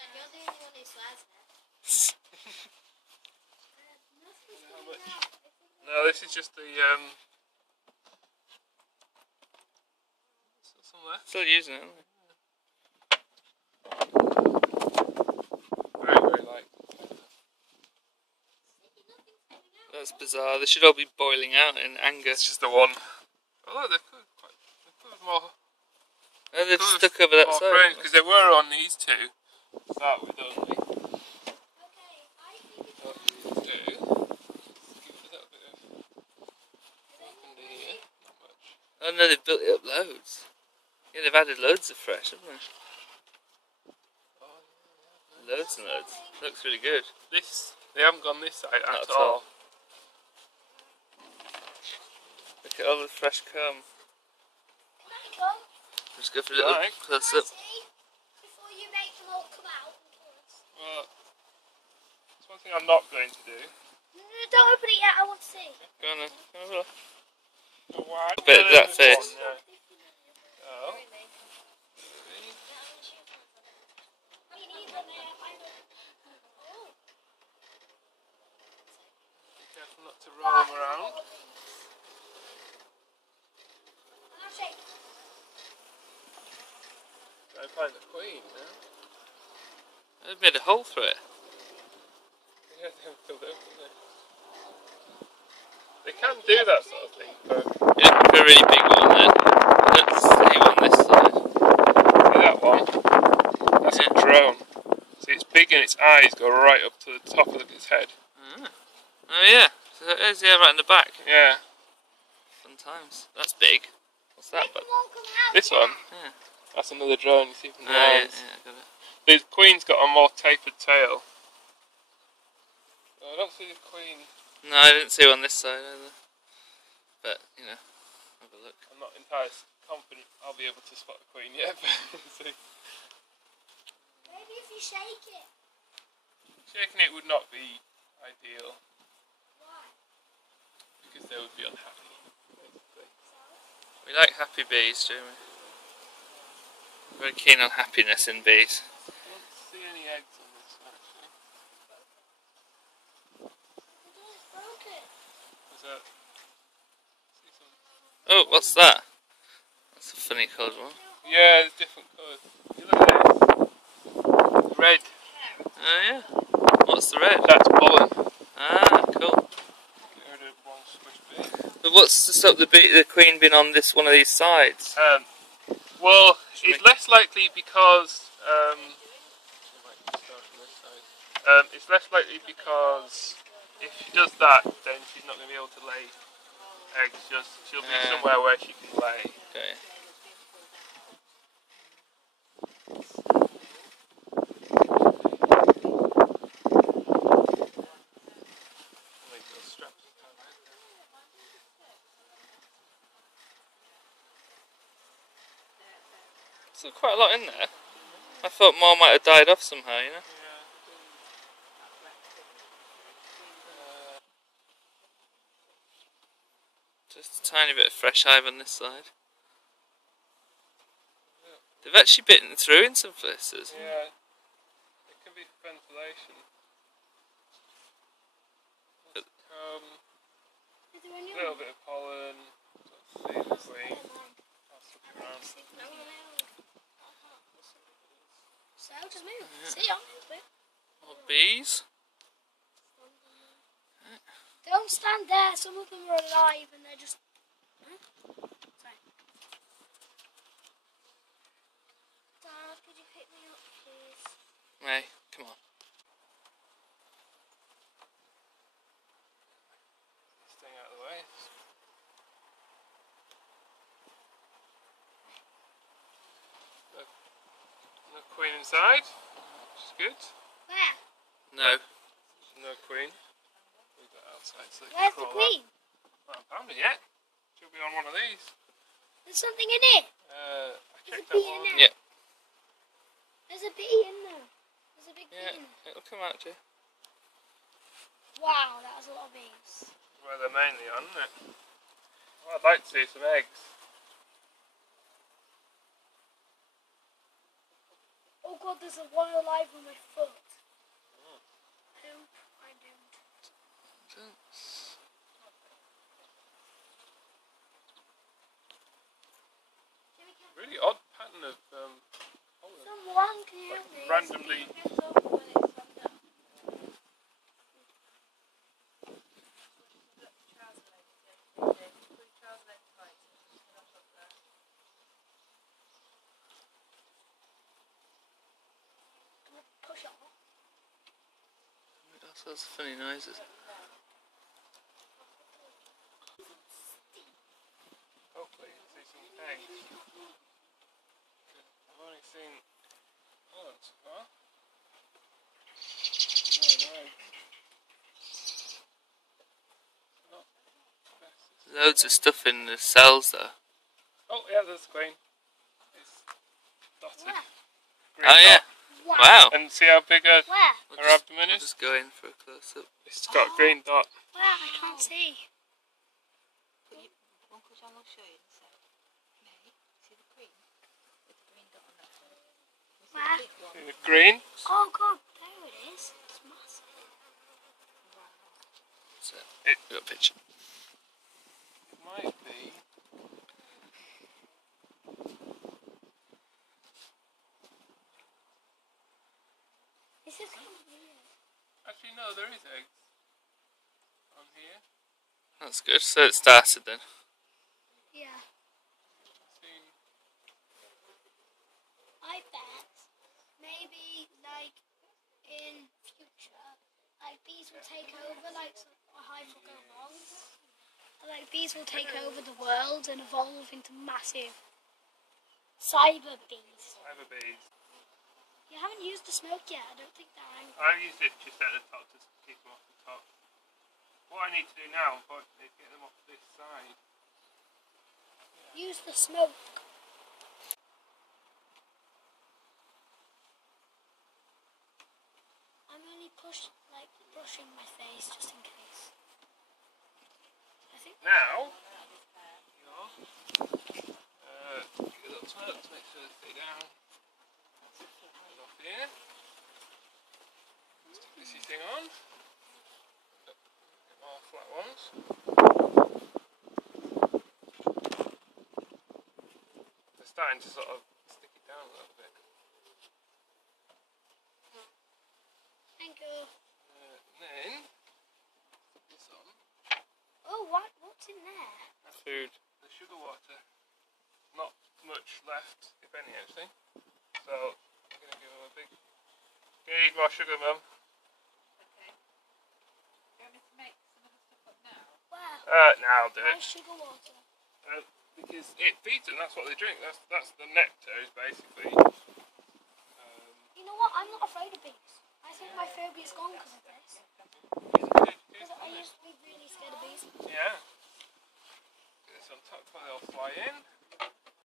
You're the only one who swears there. No, this is just the somewhere. Still using it, aren't Very, very light. they? That's bizarre. They should all be boiling out in anger. It's just the one. Oh, they've covered more. Oh, they've stuck over that side. Because they were on these two. Start with only. Okay, I think it's What you do, give it a little bit of work under here. Not much. Oh no, they've built it up loads. Yeah, they've added loads of fresh, haven't they? Loads and loads. Looks really good. They haven't gone this side Not at all. Look at all the fresh comb. Just go for a little Right. close up. before you make them all come out. Well, that's one thing I'm not going to do. No, don't open it yet, I want to see. Go on then. Go on, look. A bit of that face. Oh. Be careful not to roll them around. Try and find the queen now. They've made a hole through it. Yeah, they haven't filled it up, have they? They can do that sort of thing, but You're looking for a really big one then. I don't see one this side. see that one? That's a drone. See, it's big and its eyes go right up to the top of its head. Oh yeah. So there's right in the back. Yeah. Fun times. That's big. What's that? But This one? yeah. That's another drone, you see from the Oh yeah, arms. yeah, got it. The queen's got a more tapered tail. I don't see the queen. No, I didn't see one this side either. But, you know, have a look. I'm not entirely confident I'll be able to spot the queen yet, but we'll see. Maybe if you shake it. Shaking it would not be ideal, Why? because they would be unhappy, basically. We like happy bees, don't we? Very keen on happiness in bees. I don't see any eggs on this one, actually. Broke it. Is that... See some... Oh, what's that? That's a funny coloured one. Yeah, there's different colours. You look at this. Red. Oh yeah. What's the red? That's pollen. Ah, cool. Get rid of one squish bit. But what's to stop the queen being on this one of these sides? Well, it's less likely because it's less likely because if she does that, then she's not going to be able to lay eggs. She'll be somewhere where she can lay. Okay. There's quite a lot in there. I thought more might have died off somehow, you know? Just a tiny bit of fresh hive on this side. They've actually bitten through in some places. Yeah, it could be ventilation. A little bit of pollen. Let's see the queen. I'll switch it around. So just move. See, I'll move it. More bees. Don't stand there. Some of them are alive and they're just. Sorry. Dad, could you pick me up, please? May, come on. Staying out of the way. No queen inside, which is good. Where? No. No queen. Leave that outside so they Where's can the crawl queen? out. I haven't found it yet. She'll be on one of these. There's something in it. I There's a checked that bee in one. there. Yeah. There's a bee in there. There's a big Yeah, bee in there. it'll come out too. Wow, that was a lot of bees. Where they're mainly on, isn't it? Well, I'd like to see some eggs. Oh god, there's a one alive on my foot. Poop, I'm doomed. Really odd pattern of pollen. Someone can you help me? Randomly. Push on. That's those funny noises. Hopefully you can see some eggs. I've only seen pollen so far. No eggs. Not the best. Loads of stuff in the cells though. Oh yeah, there's the queen. It's dotted. Where? Green Oh yeah. dot. Wow. And see how big her Where? abdomen is? Just go in for a close up. It's got a green dot. Where? I can't see. Uncle John will show you in a sec. Mate, see the green? With the green dot on that side. Where? See the green? Oh god, there it is. It's massive. So, we got a picture. It might be. This is kind of weird. Actually, no, there is eggs on here. That's good. So it started then. Yeah. Seen. I bet maybe like in future, like bees will take over, like a hive will go wrong. Like bees will take over the world and evolve into massive cyber bees. Cyber bees. You haven't used the smoke yet. I don't think they're angry. I've used it just at the top to keep them off the top. What I need to do now, unfortunately, is get them off this side. Use the smoke. I'm only brushing my face just in case. I think. Now, get a little smoke to make sure they stay down. Put off here. Stick this thing on. Get more flat ones. They're starting to sort of stick it down a little bit. Thank you. Then, stick this on. Oh, what's in there? That's food. The sugar water. Not much left, if any, actually. So, I'm going to give them a big. You need more sugar, Mum. Okay. Do you want me to make some of the stuff up now? Where? Now I'll do Where's it. sugar water? Because it feeds them, that's what they drink. That's the nectar, is basically. You know what? I'm not afraid of bees. I think my phobia's gone because of this. Is